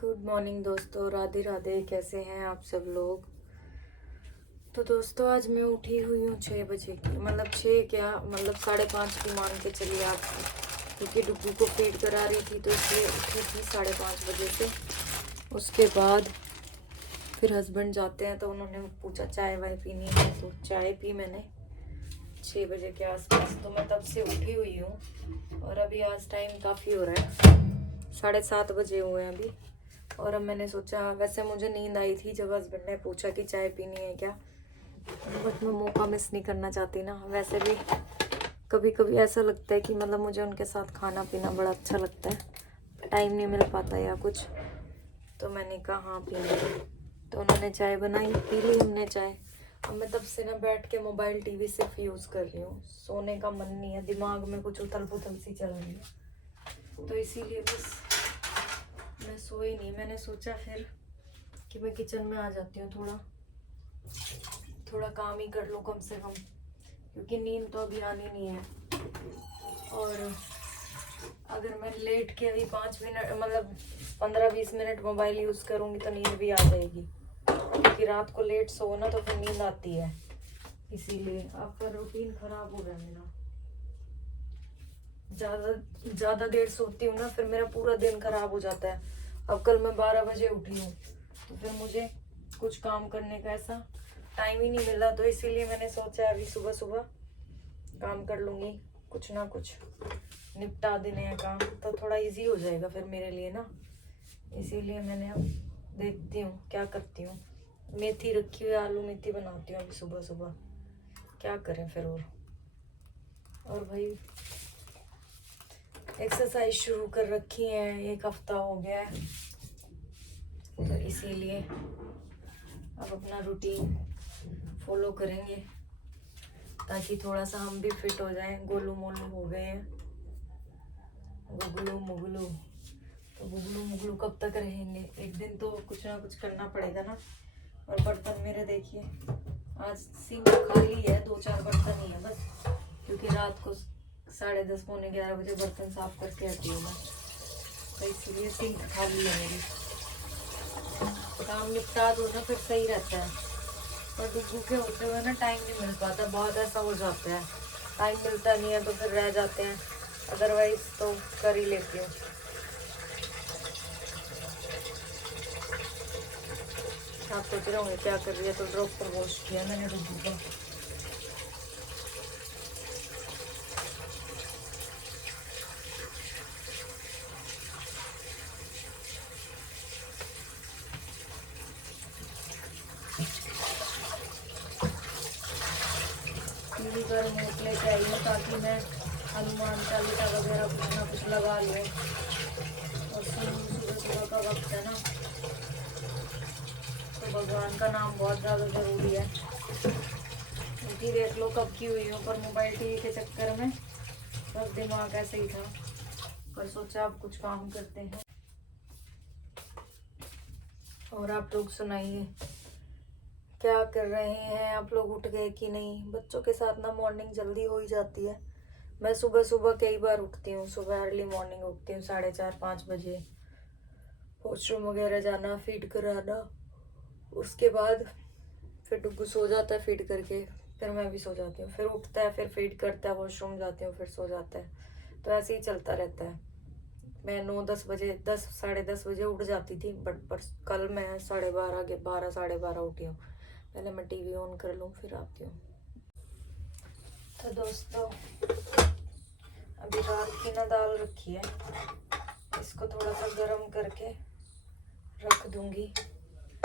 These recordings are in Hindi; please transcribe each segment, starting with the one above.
गुड मॉर्निंग दोस्तों, राधे राधे। कैसे हैं आप सब लोग। तो दोस्तों आज मैं उठी हुई हूँ 6 बजे की, मतलब 6 क्या, मतलब 5:30 की मान के चलिए आप, क्योंकि डुग्गू को फीड करा रही थी तो इसलिए उठी थी 5:30 बजे से। उसके बाद फिर हस्बैंड जाते हैं तो उन्होंने पूछा चाय वाय पीनी है, तो चाय पी मैंने 6 बजे के आसपास। तो मैं तब से उठी हुई हूँ और अभी आज टाइम काफ़ी हो रहा है, 7:30 बजे हुए हैं अभी। और अब मैंने सोचा, वैसे मुझे नींद आई थी जब हस्बैंड ने पूछा कि चाय पीनी है क्या, बट मैं मौका मिस नहीं करना चाहती ना। वैसे भी कभी कभी ऐसा लगता है कि मतलब मुझे उनके साथ खाना पीना बड़ा अच्छा लगता है, टाइम नहीं मिल पाता या कुछ, तो मैंने कहा हाँ पीनी। तो उन्होंने चाय बनाई, पी ली हमने चाय। अब मैं तब से ना बैठ के मोबाइल टीवी सिर्फ यूज़ कर रही हूँ, सोने का मन नहीं है, दिमाग में कुछ उथल पुथल सी चल रही है, तो इसीलिए बस मैं सोई नहीं। मैंने सोचा फिर कि मैं किचन में आ जाती हूँ, थोड़ा काम ही कर लूँ कम से कम, क्योंकि नींद तो अभी आनी नहीं है। और अगर मैं लेट के अभी 5 मिनट, मतलब 15-20 मिनट मोबाइल यूज़ करूँगी तो नींद भी आ जाएगी, क्योंकि रात को लेट सो ना तो फिर नींद आती है। इसीलिए आपका रूटीन खराब हो गया मेरा। ज़्यादा देर सोती हूँ ना, फिर मेरा पूरा दिन खराब हो जाता है। अब कल मैं 12 बजे उठी हूँ, तो फिर मुझे कुछ काम करने का ऐसा टाइम ही नहीं मिला, तो इसीलिए मैंने सोचा अभी सुबह सुबह काम कर लूँगी, कुछ ना कुछ निपटा देने हैं काम, तो थोड़ा इजी हो जाएगा फिर मेरे लिए ना। इसीलिए मैंने अब देखती हूँ क्या करती हूँ। मेथी रखी हुई, आलू मेथी बनाती हूँ अभी सुबह सुबह, क्या करें फिर। और भाई एक्सरसाइज शुरू कर रखी है, 1 हफ्ता हो गया है, तो इसीलिए अब अपना रूटीन फॉलो करेंगे ताकि थोड़ा सा हम भी फिट हो जाएं। गोलू मोलू हो गए हैं, गुगलू मुगलू, तो गुगलू मुगलू कब तक रहेंगे, एक दिन तो कुछ ना कुछ करना पड़ेगा ना। और बर्तन मेरे देखिए आज सिंक खाली है, 2-4 बर्तन ही है बस, क्योंकि रात को 10:30 पौने 11 बजे बर्तन साफ करके आती हूँ मैं, तो इसलिए सिंक खाली है मेरी। काम निपटा दो ना फिर सही रहता है, और डुग्गू के होते हुए ना टाइम नहीं मिल पाता, बहुत ऐसा हो जाता है, टाइम मिलता नहीं है तो फिर रह जाते हैं, अदरवाइज तो कर ही लेती हूँ। आप सोच रहे होंगे क्या कर रही है, तो ड्रॉप पर वॉश किया मैंने डुग्गू को। टीवी का रिमोट लेके आई हूँ ताकि मैं हनुमान चालीसा वगैरह कुछ ना कुछ लगा लूँ, और सुबह सुबह का वक्त है ना, तो भगवान का नाम बहुत ज़्यादा ज़रूरी है। क्योंकि देख लो कब की हुई हूँ, पर मोबाइल टीवी के चक्कर में बस दिमाग ऐसे ही था, पर सोचा अब कुछ काम करते हैं। और आप लोग सुनाइए क्या कर रहे हैं, आप लोग उठ गए कि नहीं। बच्चों के साथ ना मॉर्निंग जल्दी हो ही जाती है। मैं सुबह सुबह कई बार उठती हूँ, सुबह अर्ली मॉर्निंग उठती हूँ 4:30-5 बजे, वॉशरूम वगैरह जाना, फीड कराना, उसके बाद फिर डुग्गू सो जाता है फीड करके, फिर मैं भी सो जाती हूँ, फिर उठता है, फिर फीड करता है, वॉशरूम जाती हूँ, फिर सो जाता है, तो ऐसे ही चलता रहता है। मैं 9-10 बजे, 10 साढ़े 10 बजे उठ जाती थी, बट पर कल मैं 12:30 साढ़े 12 उठी हूँ। पहले मैं टीवी ऑन कर लूँ फिर आती हूँ। तो दोस्तों अभी रात की ना दाल रखी है, इसको थोड़ा सा गर्म करके रख दूंगी,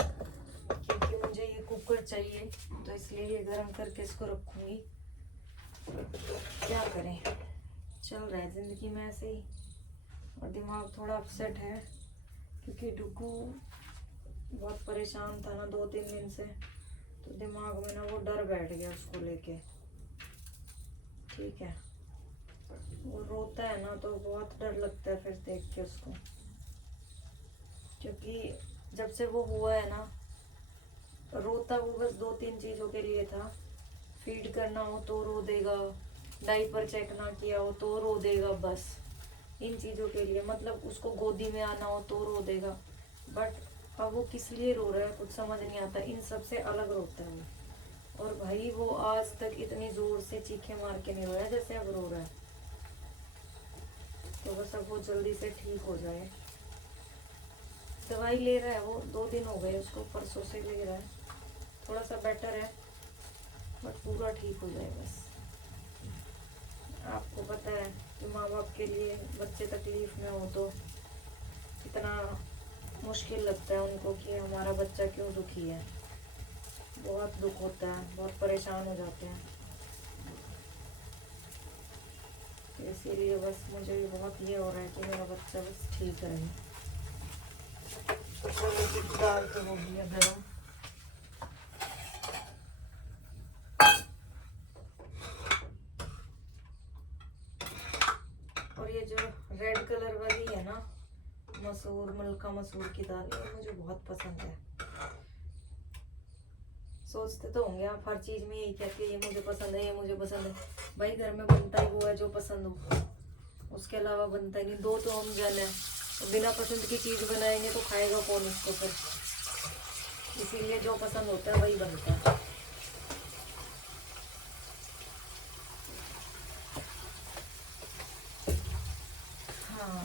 क्योंकि मुझे ये कुकर चाहिए, तो इसलिए ये गर्म करके इसको रखूंगी। क्या करें, चल रहा है ज़िंदगी में ऐसे ही, और दिमाग थोड़ा अपसेट है, क्योंकि डुग्गू बहुत परेशान था ना 2-3 दिन से, तो दिमाग में ना वो डर बैठ गया उसको लेके। ठीक है, वो रोता है ना तो बहुत डर लगता है फिर देख के उसको, क्योंकि जब से वो हुआ है ना, रोता वो बस 2-3 चीज़ों के लिए था। फीड करना हो तो रो देगा, डाइपर चेक ना किया हो तो रो देगा, बस इन चीज़ों के लिए। मतलब उसको गोदी में आना हो तो रो देगा, बट अब वो किस लिए रो रहा है कुछ समझ नहीं आता, इन सब से अलग रोता है वो। और भाई वो आज तक इतनी जोर से चीखें मार के नहीं रोया जैसे अब रो रहा है। तो बस अब वो जल्दी से ठीक हो जाए। दवाई ले रहा है वो, 2 दिन हो गए उसको, परसों से ले रहा है, थोड़ा सा बेटर है, बट पूरा ठीक हो जाए बस। आपको पता है कि माँ बाप के लिए बच्चे तकलीफ में हो तो इतना मुश्किल लगता है उनको कि हमारा बच्चा क्यों दुखी है। बहुत दुख होता है, बहुत परेशान हो जाते हैं। तो इसीलिए बस मुझे भी बहुत ये हो रहा है कि मेरा बच्चा बस ठीक रहे। तो दाल तो हो गई है गरम। और ये जो रेड कलर वाली है ना, मसूर, मलका मसूर की दाल, ये मुझे बहुत पसंद है। सोचते तो होंगे आप, हर चीज में यही कहते हैं ये मुझे पसंद है, ये मुझे पसंद है। भाई घर में बनता ही वो है जो पसंद हो, उसके अलावा बनता ही नहीं। दो तो हम जन है, तो बिना पसंद की चीज बनाएंगे तो खाएगा कौन उसको फिर। इसीलिए जो पसंद होता है वही बनता है। हाँ,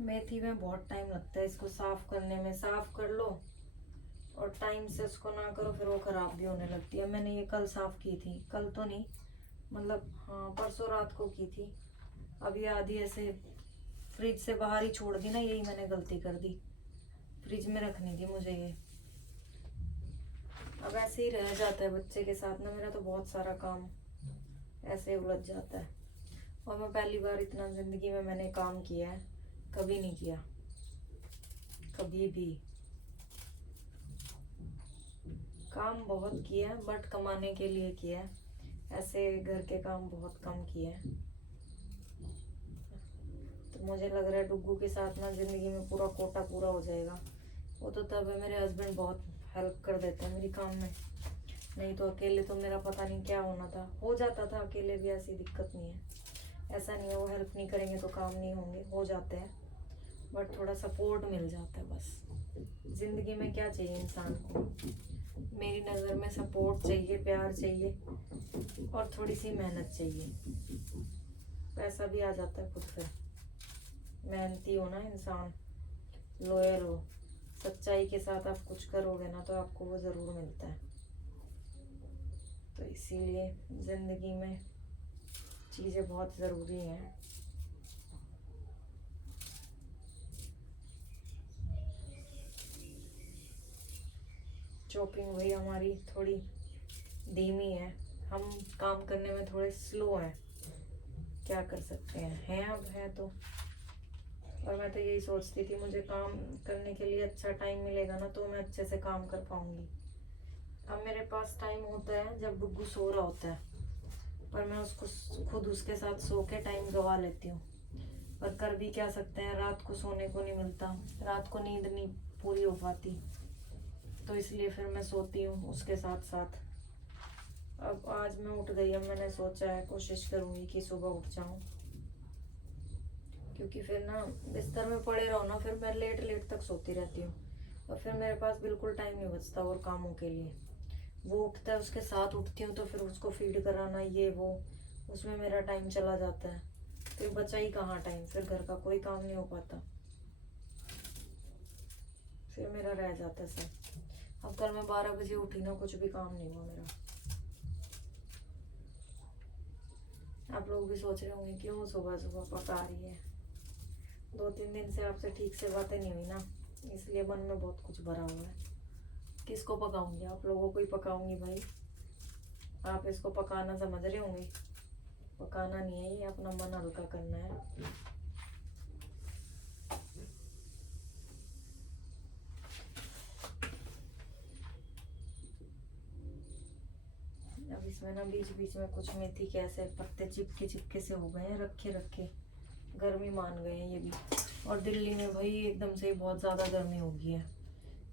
मेथी में बहुत टाइम लगता है इसको साफ करने में। साफ कर लो और टाइम से उसको ना करो फिर वो खराब भी होने लगती है। मैंने ये कल साफ की थी, कल तो नहीं, मतलब हाँ परसों रात को की थी। अभी आधी ऐसे फ्रिज से बाहर ही छोड़ दी ना, यही मैंने गलती कर दी। फ्रिज में रखनी थी मुझे ये। अब ऐसे ही रह जाता है बच्चे के साथ ना, मेरा तो बहुत सारा काम ऐसे उलझ जाता है। और मैं पहली बार इतना जिंदगी में मैंने काम किया है, कभी नहीं किया, कभी भी। काम बहुत किया बट कमाने के लिए किया, ऐसे घर के काम बहुत कम किए हैं। तो मुझे लग रहा है डुग्गू के साथ ना जिंदगी में पूरा कोटा पूरा हो जाएगा। वो तो तब है, मेरे हस्बैंड बहुत हेल्प कर देते हैं मेरी काम में, नहीं तो अकेले तो मेरा पता नहीं क्या होना था। हो जाता था अकेले भी, ऐसी दिक्कत नहीं है, ऐसा नहीं है वो हेल्प नहीं करेंगे तो काम नहीं होंगे, हो जाते हैं, बट थोड़ा सपोर्ट मिल जाता है बस। जिंदगी में क्या चाहिए इंसान को, मेरी नज़र में सपोर्ट चाहिए, प्यार चाहिए और थोड़ी सी मेहनत चाहिए। पैसा भी आ जाता है खुद पे। मेहनती हो ना इंसान, लॉयल हो, सच्चाई के साथ आप कुछ करोगे ना तो आपको वो ज़रूर मिलता है। तो इसीलिए ज़िंदगी में चीज़ें बहुत ज़रूरी हैं। चॉपिंग भाई हमारी थोड़ी धीमी है, हम काम करने में थोड़े स्लो हैं, क्या कर सकते हैं अब है तो। और मैं तो यही सोचती थी मुझे काम करने के लिए अच्छा टाइम मिलेगा ना तो मैं अच्छे से काम कर पाऊंगी। अब मेरे पास टाइम होता है जब डुग्गू सो रहा होता है, पर मैं उसको खुद उसके साथ सो के टाइम गवा लेती हूँ। पर कर भी क्या सकते हैं, रात को सोने को नहीं मिलता, रात को नींद नहीं पूरी हो पाती, तो इसलिए फिर मैं सोती हूँ उसके साथ साथ। अब आज मैं उठ गई, अब मैंने सोचा है कोशिश करूँगी कि सुबह उठ जाऊँ, क्योंकि फिर ना बिस्तर में पड़े रहो ना फिर मैं लेट लेट तक सोती रहती हूँ, और फिर मेरे पास बिल्कुल टाइम नहीं बचता और कामों के लिए। वो उठता है उसके साथ उठती हूँ तो फिर उसको फीड कराना ये वो, उसमें मेरा टाइम चला जाता है, फिर बचा ही कहाँ टाइम, फिर घर का कोई काम नहीं हो पाता, फिर मेरा रह जाता है सब। अब कल मैं 12 बजे उठी ना, कुछ भी काम नहीं हुआ मेरा। आप लोग भी सोच रहे होंगे क्यों सुबह सुबह पका रही है। 2-3 दिन से आपसे ठीक से बातें नहीं हुई ना, इसलिए मन में बहुत कुछ भरा हुआ है। किसको पकाऊंगी, आप लोगों को ही पकाऊंगी भाई। आप इसको पकाना समझ रहे होंगे, पकाना नहीं है ये, अपना मन हल्का करना है। अब इसमें ना बीच बीच में कुछ मेथी के ऐसे पत्ते चिपके चिपके से हो गए हैं, रखे रखे गर्मी मान गए हैं ये भी। और दिल्ली में भाई एकदम से बहुत ज़्यादा गर्मी हो गई है,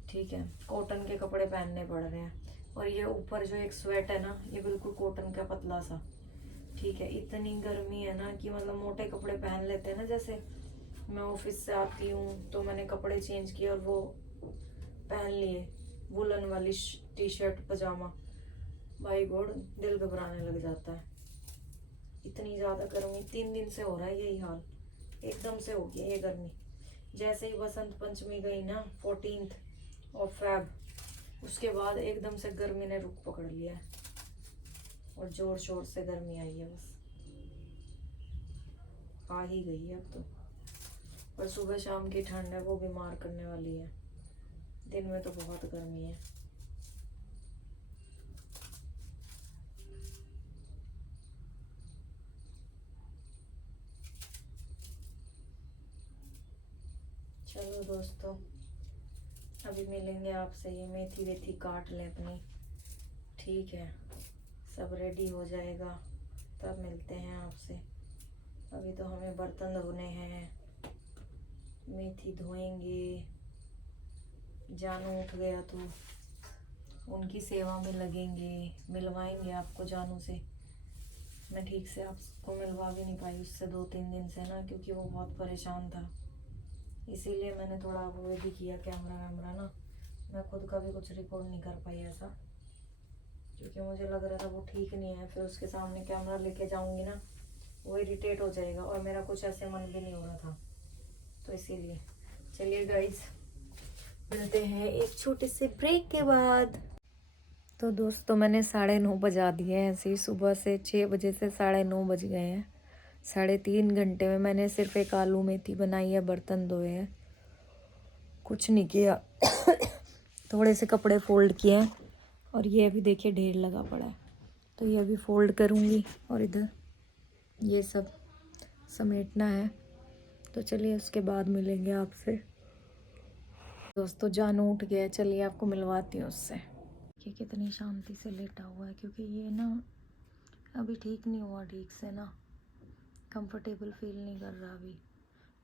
ठीक है, कॉटन के कपड़े पहनने पड़ रहे हैं। और ये ऊपर जो एक स्वेट है ना, ये बिल्कुल कॉटन का पतला सा, ठीक है, इतनी गर्मी है ना कि मतलब मोटे कपड़े पहन लेते हैं ना, जैसे मैं ऑफिस से आती हूँ तो मैंने कपड़े चेंज किए और वो पहन लिए वुलन वाली टी शर्ट पजामा, भाई गॉड दिल घबराने लग जाता है। इतनी ज़्यादा गर्मी 3 दिन से हो रहा है यही हाल, एकदम से हो गया ये गर्मी। जैसे ही बसंत पंचमी गई ना 14th ऑफ फेब, उसके बाद एकदम से गर्मी ने रुख पकड़ लिया है और जोर शोर से गर्मी आई है, बस आ ही गई है अब तो। पर सुबह शाम की ठंड है वो बीमार करने वाली है, दिन में तो बहुत गर्मी है। चलो दोस्तों, अभी मिलेंगे आपसे, ये मेथी वेथी काट लें अपनी, ठीक है, सब रेडी हो जाएगा तब मिलते हैं आपसे। अभी तो हमें बर्तन धोने हैं, मेथी धोएंगे, जानू उठ गया तो उनकी सेवा में लगेंगे, मिलवाएंगे आपको जानू से। मैं ठीक से आपको मिलवा भी नहीं पाई उससे 2-3 दिन से ना, क्योंकि वो बहुत परेशान था, इसीलिए मैंने थोड़ा अवॉइड ही किया कैमरा वैमरा ना। मैं खुद का भी कुछ रिकॉर्ड नहीं कर पाई ऐसा, क्योंकि मुझे लग रहा था वो ठीक नहीं है, फिर उसके सामने कैमरा लेके जाऊंगी ना वो इरिटेट हो जाएगा, और मेरा कुछ ऐसे मन भी नहीं हो रहा था, तो इसीलिए। चलिए गाइस, मिलते हैं एक छोटे से ब्रेक के बाद। तो दोस्तों मैंने 9:30 बजा दिए हैं, ऐसे ही सुबह से 6 बजे से 9:30 बज गए हैं। 3.5 घंटे में मैंने सिर्फ एक आलू मेथी बनाई है, बर्तन धोए हैं, कुछ नहीं किया। थोड़े से कपड़े फोल्ड किए हैं और ये अभी देखिए ढेर लगा पड़ा है, तो ये अभी फोल्ड करूँगी और इधर ये सब समेटना है। तो चलिए उसके बाद मिलेंगे आपसे। दोस्तों जानू उठ गया, चलिए आपको मिलवाती हूँ उससे। ये कितनी शांति से लेटा हुआ है, क्योंकि ये ना अभी ठीक नहीं हुआ ठीक से ना, कंफर्टेबल फील नहीं कर रहा अभी।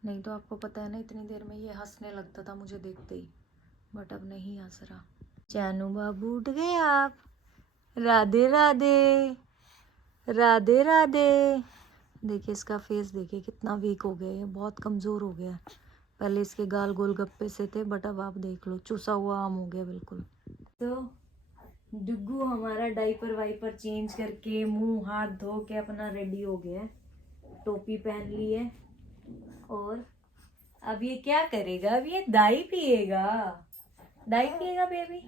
नहीं तो आपको पता है ना, इतनी देर में ये हंसने लगता था मुझे देखते ही, बट अब नहीं हंस रहा। जानू बाबू उठ गए आप, राधे राधे, राधे राधे। देखिए इसका फेस देखिए कितना वीक हो गया है, बहुत कमज़ोर हो गया है। पहले इसके गाल गोलगप्पे से थे, बट अब आप देख लो चूसा हुआ आम हो गया बिल्कुल। तो डुग्गू हमारा डाइपर वाइपर चेंज करके मुंह हाथ धो के अपना रेडी हो गया है, टोपी पहन ली है, और अब ये क्या करेगा, अब ये दाई पिएगा, दाई पिएगा बेबी।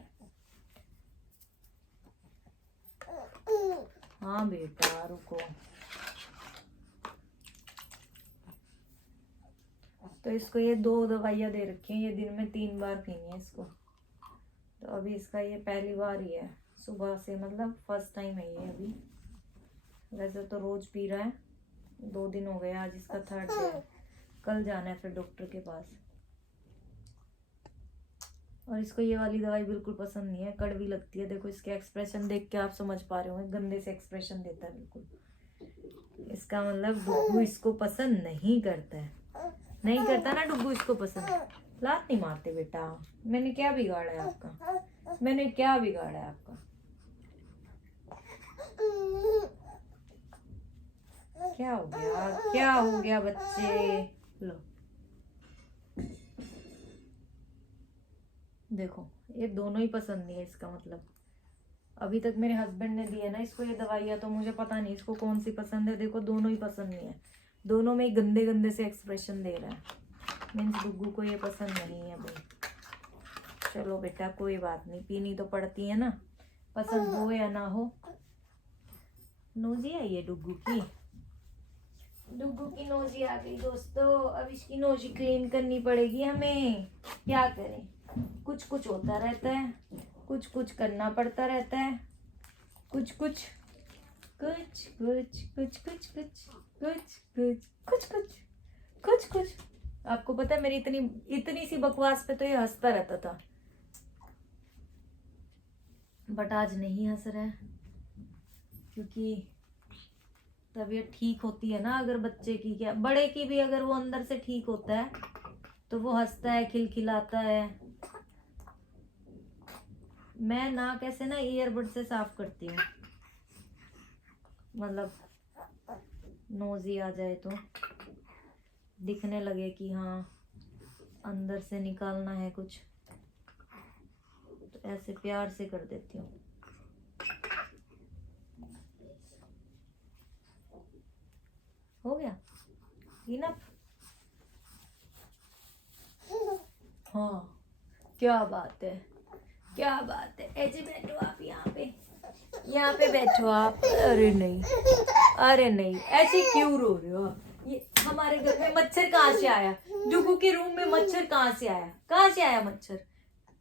हाँ बेटा रुको। तो इसको ये 2 दवाइयाँ दे रखी हैं, ये दिन में 3 बार पीनी है इसको। तो अभी इसका ये पहली बार ही है सुबह से, मतलब फर्स्ट टाइम है ये अभी। वैसे तो रोज पी रहा है, 2 दिन हो गए, आज इसका 3rd डे है। कल जाना है फिर डॉक्टर के पास। और इसको ये वाली दवाई बिल्कुल पसंद नहीं है, कड़वी लगती है। देखो इसके एक्सप्रेशन देख के आप समझ पा रहे होंगे, गंदे से एक्सप्रेशन देता है बिल्कुल। इसका मतलब डुग्गू इसको पसंद नहीं करता है, नहीं करता ना डुग्गू इसको पसंद। लात नहीं मारते बेटा, मैंने क्या बिगाड़ा है आपका, मैंने क्या बिगाड़ा है आपका। क्या हो गया, क्या हो गया बच्चे, लो देखो ये दोनों ही पसंद नहीं है, इसका मतलब। अभी तक मेरे हस्बैंड ने दिया ना इसको ये दवाइयाँ, तो मुझे पता नहीं इसको कौन सी पसंद है। देखो दोनों ही पसंद नहीं है, दोनों में ही गंदे गंदे से एक्सप्रेशन दे रहा है। मीन्स डुग्गू को ये पसंद नहीं है भाई। चलो बेटा कोई बात नहीं, पीनी तो पड़ती है ना, पसंद हो या ना हो। नोजी आई है डुग्गू की, डुग्गू की नोजी आ गई दोस्तों। अब इसकी नोजी क्लीन करनी पड़ेगी हमें, क्या करें, कुछ कुछ होता रहता है, कुछ कुछ करना पड़ता रहता है, कुछ कुछ कुछ कुछ कुछ कुछ कुछ कुछ कुछ कुछ कुछ कुछ कुछ। आपको पता है मेरी इतनी इतनी सी बकवास पे तो ये हंसता रहता था, बट आज नहीं हंस रहा है, क्योंकि तबीयत ठीक होती है ना अगर बच्चे की, क्या बड़े की भी, अगर वो अंदर से ठीक होता है तो वो हंसता है, खिलखिलाता है। मैं नाक ऐसे ना ईयरबड से साफ करती हूँ, मतलब नोजी आ जाए तो दिखने लगे कि हाँ अंदर से निकालना है कुछ, तो ऐसे प्यार से कर देती हूँ। हो गया इनफ। हाँ क्या बात है, क्या बात है। ऐसे बैठो आप, यहाँ पे बैठो आप। अरे नहीं, अरे नहीं, ऐसे क्यों रो रहे हो? ये हमारे घर में मच्छर कहाँ से आया? डुगू के रूम में मच्छर कहाँ से आया? कहाँ से आया मच्छर?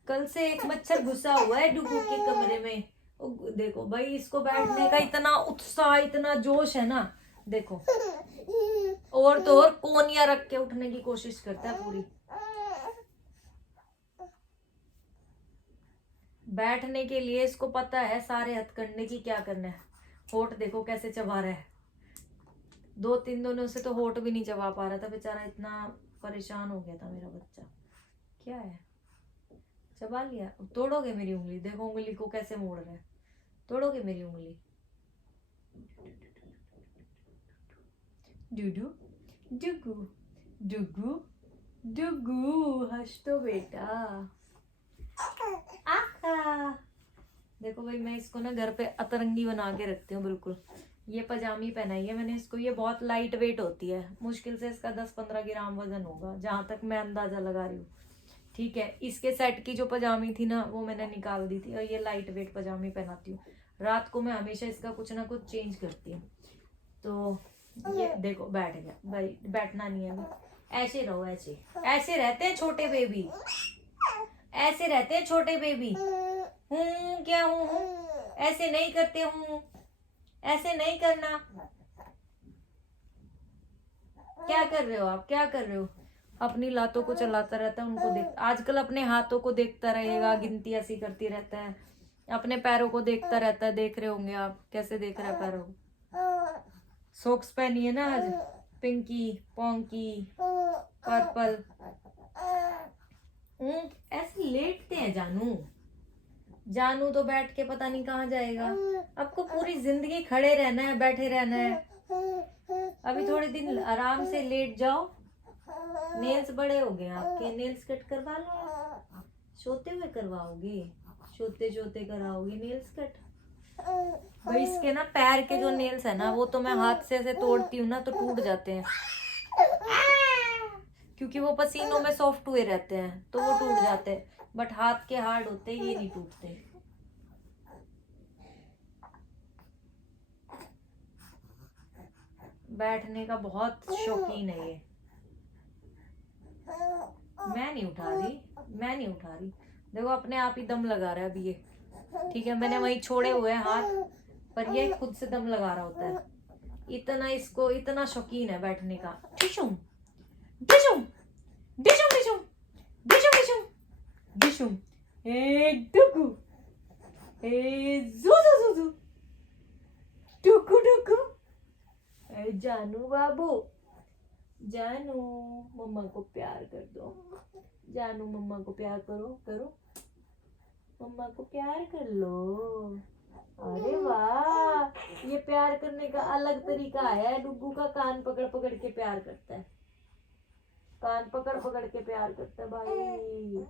कल से एक मच्छर घुसा हुआ है डुगू के कमरे में। देखो भाई, इसको बैठने का इतना उत्साह, इतना जोश है ना, देखो। और तो और कोनिया रख के उठने की कोशिश करता है पूरी। बैठने के लिए इसको पता है सारे हथकंडे की क्या करना है। होठ देखो कैसे चबा रहा है। 2-3 दिनों से तो होठ भी नहीं चबा पा रहा था बेचारा, इतना परेशान हो गया था मेरा बच्चा। क्या है, चबा लिया। अब तोड़ोगे मेरी उंगली? देखो उंगली को कैसे मोड़ रहा है। तोड़ोगे मेरी उंगली? डुडू डुगू डुगू डुगू, हंस तो बेटा। आखा। देखो भाई, मैं इसको ना घर पे अतरंगी बना के रखती हूँ बिल्कुल। ये पजामी पहनाई है मैंने इसको। ये बहुत लाइट वेट होती है, मुश्किल से इसका 10-15 ग्राम वजन होगा, जहां तक मैं अंदाजा लगा रही हूँ। ठीक है, इसके सेट की जो पजामी थी ना, वो मैंने निकाल दी थी, और ये लाइट वेट पजामी पहनाती हूँ। रात को मैं हमेशा इसका कुछ ना कुछ चेंज करती हूँ। तो ये देखो बैठ गया भाई, बैठना नहीं है। ऐसे रहो, ऐसे ऐसे रहते हैं छोटे बेबी, ऐसे रहते हैं छोटे बेबी। क्या हूँ, ऐसे नहीं करते हूँ, ऐसे नहीं करना। क्या कर रहे हो आप, क्या कर रहे हो? अपनी लातों को चलाता रहता है, उनको देख। आजकल अपने हाथों को देखता रहेगा, गिनती ऐसी करती रहता है। अपने पैरों को देखता रहता है, देख रहे होंगे आप कैसे देख रहा है पैरों को। सॉक्स पहनी है ना आज, पिंकी पोंकी पर्पल। ऐसे लेटते हैं जानू। जानू तो बैठ के पता नहीं कहाँ जाएगा। आपको पूरी जिंदगी खड़े रहना है, बैठे रहना है? अभी थोड़े दिन आराम से लेट जाओ। नेल्स बड़े हो गए आपके, नेल्स कट करवा लो। सोते हुए करवाओगे? सोते सोते कराओगे नेल्स कट? भाई इसके ना पैर के जो नेल्स है ना, वो तो मैं हाथ से ऐसे तोड़ती हूँ ना तो टूट जाते हैं, क्योंकि वो पसीनों में सॉफ्ट हुए रहते हैं तो वो टूट जाते हैं। बट हाथ के हार्ड होते, ये नहीं टूटते। बैठने का बहुत शौकीन है ये। मैं नहीं उठा रही, मैं नहीं उठा रही। देखो अपने आप ही दम लगा रहा है अभी ये। ठीक है, मैंने वही छोड़े हुए हैं हाथ, पर ये खुद से दम लगा रहा होता है। इतना इसको, इतना शौकीन है बैठने का। डिशुम डिशुम डिशुम डिशुम डिशुम डिशुम डिशुम, ए डुगू, ए जू जू जू जू, डुगू डुगू, ए जानू बाबू, जानू मम्मा को प्यार कर दो। जानू मम्मा को प्यार करो, करो मम्मा को प्यार कर लो। अरे वाह, ये प्यार करने का अलग तरीका है। डुगू का कान पकड़ पकड़ के प्यार करता है, कान पकड़ पकड़ के प्यार करता है भाई।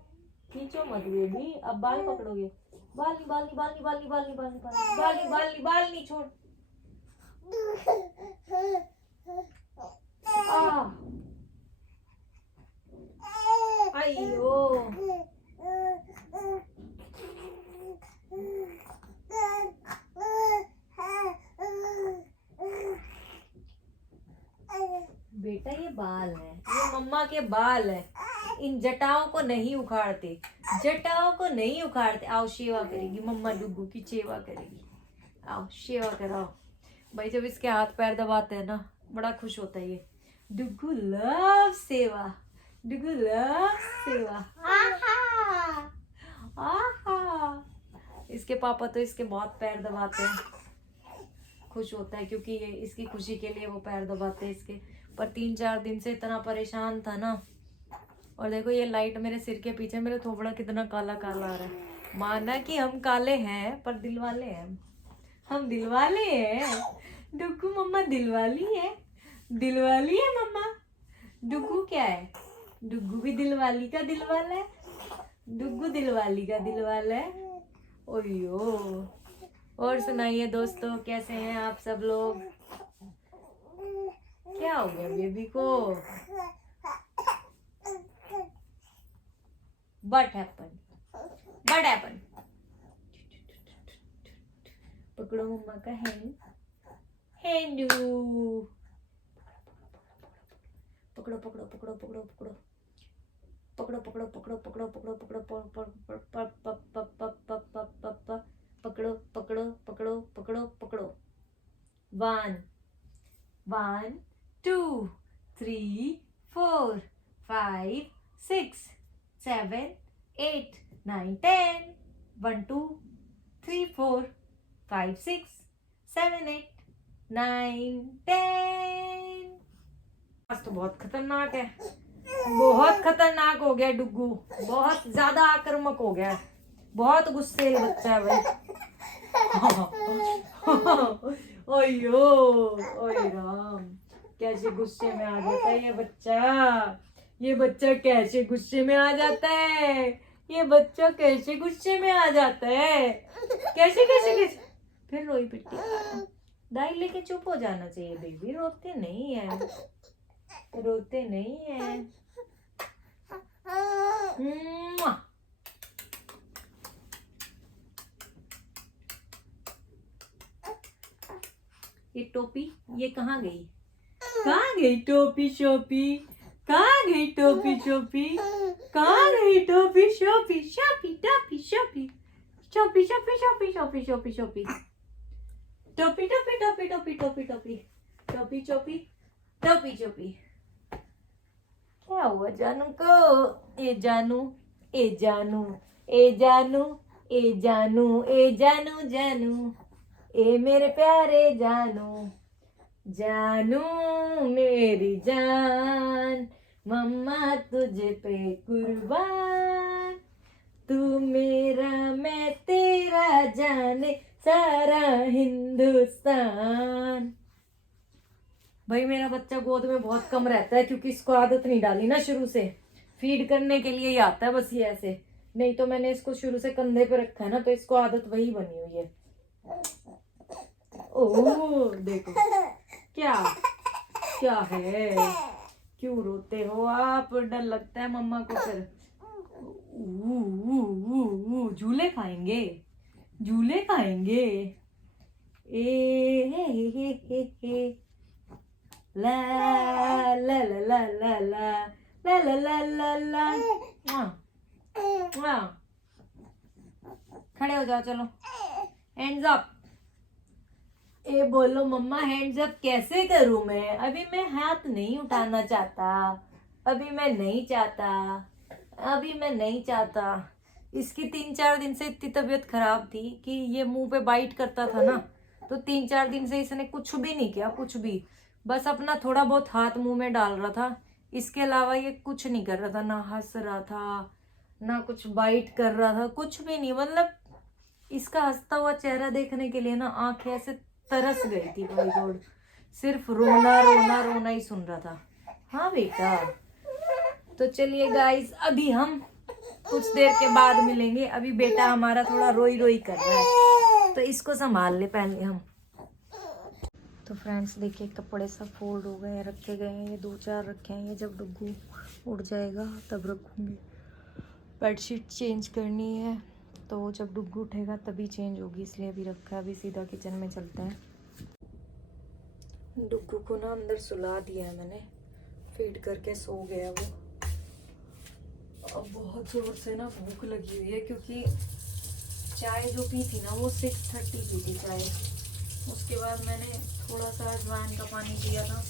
खींचो मत बेबी, अब बाल पकड़ोगे। बाल नहीं, बाल नहीं, बाल नहीं, बाल नहीं, बाल नहीं, बाल नहीं, बाल नहीं, बाल नहीं, बाल नहीं, छोड़। अयो बेटा, ये बाल है, ये मम्मा के बाल है। इन जटाओं को नहीं उखाड़ते, जटाओं को नहीं उखाड़ते। आओ सेवा करेगी मम्मा, डुगू की सेवा करेगी। आओ सेवा कराओ भाई। जब इसके हाथ पैर दबाते हैं ना, बड़ा खुश होता है ये। डुगू लव सेवा, डुगू लव सेवा। आहा आहा। इसके पापा तो इसके बहुत पैर दबाते हैं, खुश होता है, क्योंकि ये इसकी खुशी के लिए वो पैर दबाते हैं इसके। पर 3-4 दिन से इतना परेशान था ना। और देखो ये लाइट मेरे सिर के पीछे, मेरे थोबड़ा कितना काला काला आ रहा है। माना कि हम काले हैं, पर दिल वाले हैं हम दिल वाले हैं। डुगू मम्मा दिल वाली है, दिलवाली है मम्मा। डुग्गू क्या है? डुग्गू भी दिलवाली का दिलवाला है। डुग्गू दिलवाली का दिलवाला है। ओयो। और सुनाइए दोस्तों, कैसे हैं आप सब लोग? क्या हो गया बेबी को? What happened? What happened? पकड़ो मम्मा का हैंड। हैंडू। पकड़ो पकड़ो पकड़ो पकड़ो पकड़ो पकड़ो पकड़ो पकड़ो पकड़ो पकड़ो पकड़ो पकड़ो पकड़ो पकड़ो पकड़ो। 1 1 2 3 4 5 6 7 8 9 10 1 2 3 4 5 6 7 8 9 10। आज तो बहुत खतरनाक है, बहुत खतरनाक हो गया डुग्गू, बहुत ज्यादा आक्रामक हो गया, बहुत गुस्से बच्चा है भाई। ओयो ओए राम, कैसे गुस्से में आ जाता है ये बच्चा। ये बच्चा कैसे गुस्से में आ जाता है। ये बच्चा कैसे गुस्से में आ जाता है। कैसे कैसे कैसे फिर रोई पिट्टी। दाई लेके चुप हो जाना चाहिए बेबी, रोते नहीं है, रोते नहीं है। ये टोपी ये कहाँ गई? कहाँ गई टोपी शोपी? कहाँ गई टोपी शोपी? कहाँ गई टोपी शोपी? शोपी टोपी Shopee Shopee Shopee Shopee Shopee Shopee Shopee टोपी टोपी टोपी टोपी टोपी टोपी टोपी चोपी टोपी चोपी। क्या हुआ जानू को? ए जानू ए जानू ए जानू ए जानू ए जानू जानू ए मेरे प्यारे जानू। जानू मेरी जान, मम्मा तुझे पे कुर्बान। तू मेरा मैं तेरा, जाने सारा हिंदुस्तान। भाई मेरा बच्चा गोद में बहुत कम रहता है क्योंकि इसको आदत नहीं डाली ना शुरू से। फीड करने के लिए ही आता है बस ये ऐसे, नहीं तो मैंने इसको शुरू से कंधे पे रखा है ना, तो इसको आदत वही बनी हुई है। ओह देखो क्या क्या है, क्यों रोते हो आप? डर लगता है मम्मा को फिर। झूले खाएंगे, झूले खाएंगे। ए हे ला ला ला ला ला ला ला ला ला ला। खड़े हो जाओ, चलो हैंड्स अप। ए बोलो मम्मा हैंड्स अप कैसे करूं मैं? अभी मैं हाथ नहीं उठाना चाहता, अभी मैं नहीं चाहता, अभी मैं नहीं चाहता। इसकी 3-4 दिन से इतनी तबीयत खराब थी कि ये मुंह पे बाइट करता था ना, तो 3-4 दिन से इसने कुछ भी नहीं किया, कुछ भी, बस अपना थोड़ा बहुत हाथ मुंह में डाल रहा था। इसके अलावा ये कुछ नहीं कर रहा था, ना हंस रहा था, ना कुछ बाइट कर रहा था, कुछ भी नहीं। मतलब इसका हंसता हुआ चेहरा देखने के लिए ना आंखें ऐसे तरस गई थी भाई गॉड। सिर्फ रोना रोना रोना ही सुन रहा था। हाँ बेटा, तो चलिए गाइस, अभी हम कुछ देर के बाद मिलेंगे। अभी बेटा हमारा थोड़ा रोई रोई कर रहा है, तो इसको संभाल ले पहले हम। तो फ्रेंड्स देखिए, कपड़े सब फोल्ड हो गए, रखे गए हैं। ये 2-4 रखे हैं, ये जब डुग्गू उड़ जाएगा तब रखूँगी। बेडशीट चेंज करनी है, तो जब डुग्गू उठेगा तभी चेंज होगी, इसलिए अभी रखा है। अभी सीधा किचन में चलते हैं। डुग्गू को ना अंदर सुला दिया है मैंने, फीड करके सो गया वो। अब बहुत जोर से ना भूख लगी हुई है, क्योंकि चाय जो पी थी ना वो 6:30 की थी चाय। उसके बाद मैंने थोड़ा सा अजवाइन का पानी पिया था,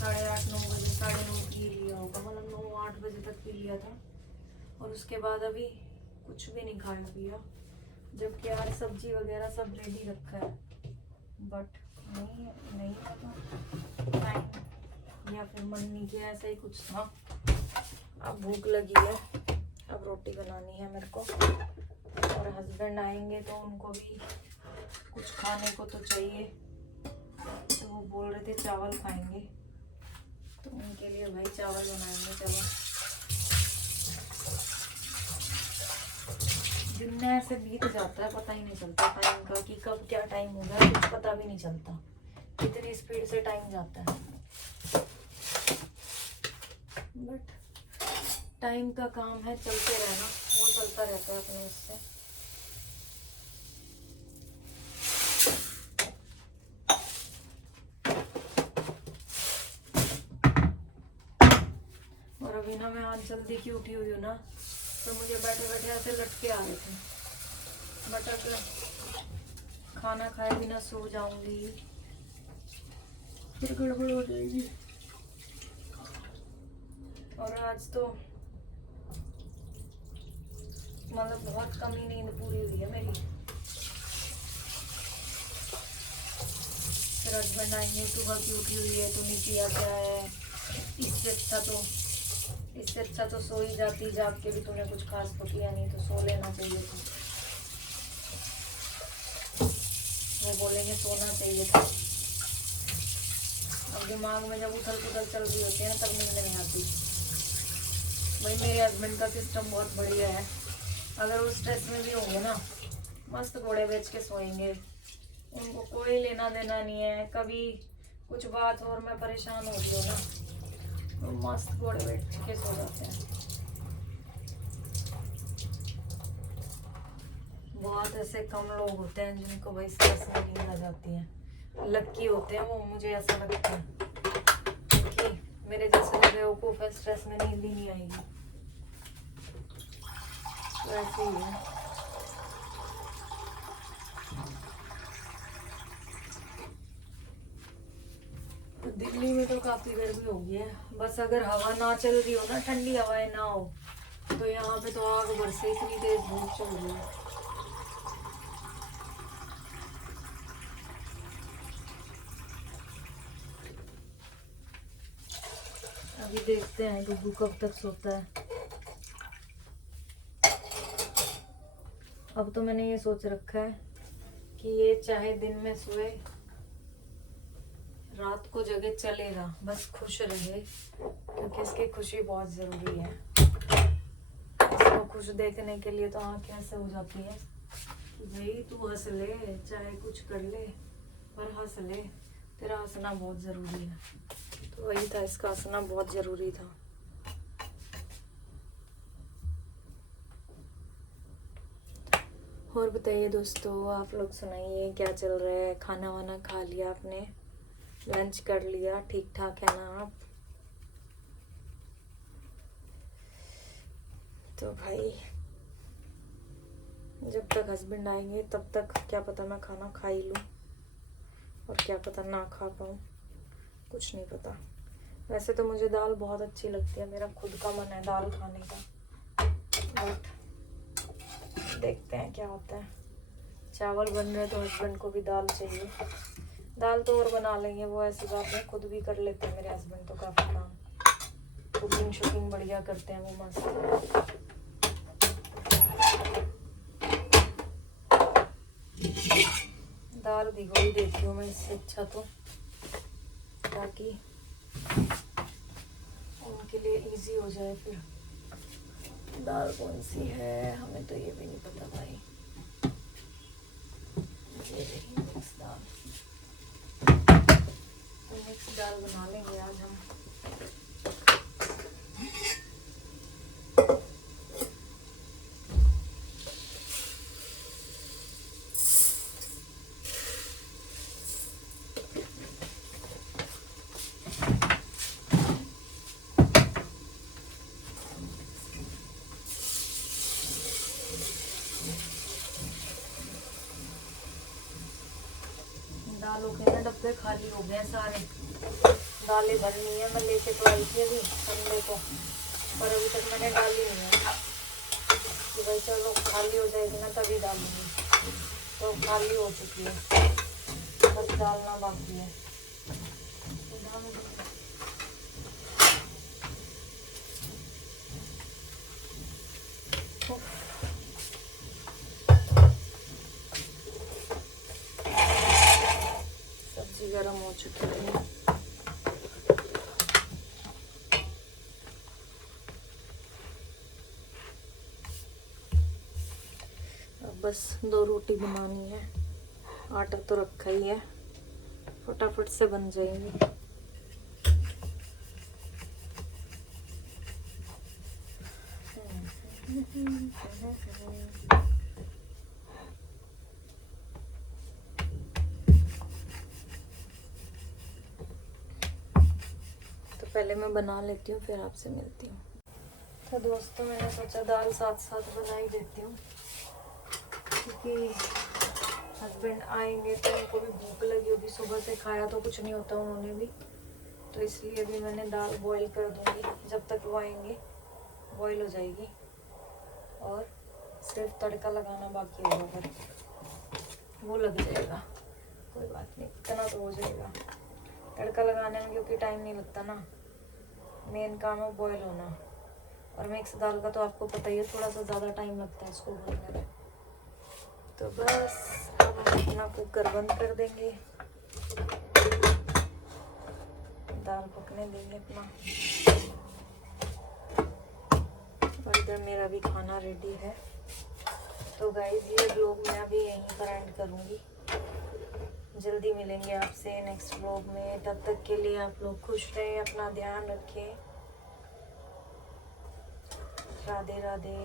8:30-9 बजे, 9:30 पी लिया होगा, मतलब 9-8 बजे तक पी लिया था। और उसके बाद अभी कुछ भी नहीं खाया पिया, जबकि आज सब्जी वगैरह सब रेडी रखा है, बट नहीं टाइम या फिर मन नहीं किया, ऐसा ही कुछ था। अब भूख लगी है, अब रोटी बनानी है मेरे को, और हस्बैंड आएंगे तो उनको भी कुछ खाने को तो चाहिए, तो वो बोल रहे थे चावल खाएंगे, तो उनके लिए भाई चावल बनाएंगे। चलो, दिन में ऐसे बीत जाता है, पता ही नहीं चलता टाइम का कि कब क्या टाइम हो गया, कुछ पता भी नहीं चलता, कितनी स्पीड से टाइम जाता है। बट टाइम का काम है चलते रहना, वो चलता रहता है अपने उससे। और अभी ना मैं आज जल्दी की उठी हुई हूँ ना, तो मुझे बैठे बैठे ऐसे लटके आ रहे थे, बट अगर खाना खाए बिना सो जाऊंगी फिर गड़बड़ हो जाएगी। और आज तो मतलब बहुत कम ही नींद पूरी हुई है मेरी। फिर हस्बैंड आएंगे, सुबह की उठी हुई है तो नहीं किया क्या है, इससे अच्छा तो सो ही जाती, जाग के भी तूने कुछ खास तो किया नहीं, तो सो लेना चाहिए था। वो बोलेंगे सोना चाहिए था। अब दिमाग में जब उथल पुथल चल रही होती है ना, तब नींद नहीं आती। भाई मेरे हस्बैंड का सिस्टम बहुत बढ़िया है, अगर वो स्ट्रेस में भी होंगे ना, मस्त घोड़े बेच के सोएंगे, उनको कोई लेना देना नहीं है। कभी कुछ बात और मैं परेशान हो रही हूँ ना, तो मस्त घोड़े बेच के सो जाते हैं। बहुत ऐसे कम लोग होते हैं जिनको भाई स्ट्रेस में नींद आ जाती है, लक्की होते हैं वो, मुझे ऐसा लगता है। क्योंकि मेरे जैसे लोग बेवकूफ है, स्ट्रेस में नींद ही नहीं आएगी, तो ऐसे ही है। दिल्ली में तो काफी गर्मी हो गई है, बस अगर हवा ना चल रही हो ना, ठंडी हवाएं ना हो, तो यहाँ पे तो आग बरसे, इतनी तेज धूप चल रही है। अभी देखते हैं गुग्गू कब तक सोता है। अब तो मैंने ये सोच रखा है कि ये चाहे दिन में सोए, रात को जगह चलेगा, बस खुश रहे, क्योंकि इसकी खुशी बहुत जरूरी है। इसको खुश देखने के लिए तो आँखें ऐसे हो जाती है कि भाई तू हंस ले, चाहे कुछ कर ले, पर हंस ले, तेरा हंसना बहुत जरूरी है। तो वही था, इसका हंसना बहुत जरूरी था। और बताइए दोस्तों, आप लोग सुनाइए क्या चल रहा है। खाना वाना खा लिया आपने, लंच कर लिया, ठीक ठाक है ना आप? तो भाई जब तक हस्बैंड आएंगे तब तक क्या पता मैं खाना खा ही लूँ, और क्या पता ना खा पाऊँ, कुछ नहीं पता। वैसे तो मुझे दाल बहुत अच्छी लगती है, मेरा खुद का मन है दाल खाने का, बट देखते हैं क्या होता है। चावल बन रहे तो हस्बैंड को भी दाल चाहिए। दाल तो और बना लेंगे, वो ऐसी बात है, खुद भी कर लेते हैं मेरे हस्बैंड तो काफ़ी काम, कुकिंग शुकिंग बढ़िया करते हैं वो, मस्त। दाल भिगो ही देती हूँ मैं इससे अच्छा तो, ताकि उनके लिए इजी हो जाए। फिर दाल कौन सी है हमें तो ये भी नहीं पता भाई, ये रही मिक्स दाल, तो मिक्स दाल बना लेंगे आज हम। दालों के ना डब्बे खाली हो गए सारे, दालें भरनी है, मैं लेके तो आई थी अभी संडे को, पर अभी तक मैंने डाली नहीं है कि भाई चलो खाली हो जाएगी ना तभी डालूंगी, तो खाली हो चुकी है, बस डालना बाकी है, तो डाल दूंगी। सब्जी गर्म हो चुकी है, बस 2 रोटी बनानी है, आटा तो रखा ही है, फटाफट से बन जाएंगी। तो पहले मैं बना लेती हूँ, फिर आपसे मिलती हूँ। तो दोस्तों मैंने सोचा दाल साथ साथ बना ही देती हूँ, क्योंकि हस्बैंड आएंगे तो उनको भी भूख लगी होगी, सुबह से खाया तो कुछ नहीं होता उन्होंने भी, तो इसलिए भी मैंने दाल बॉईल कर दूँगी। जब तक वो आएंगे बॉईल हो जाएगी और सिर्फ तड़का लगाना बाकी होगा, पर वो लग जाएगा, कोई बात नहीं, इतना तो हो जाएगा तड़का लगाने में, क्योंकि टाइम नहीं लगता ना, मेन काम है बॉईल होना। और मिक्स दाल का तो आपको पता ही है, थोड़ा सा ज़्यादा टाइम लगता है इसको बनने में। तो बस अब हम अपना कुकर बंद कर देंगे, दाल पकने देंगे अपना, और इधर मेरा भी खाना रेडी है। तो गाइस ये व्लॉग मैं अभी यहीं पर एंड करूँगी, जल्दी मिलेंगे आपसे नेक्स्ट व्लॉग में। तब तक के लिए आप लोग खुश रहें, अपना ध्यान रखें। राधे राधे।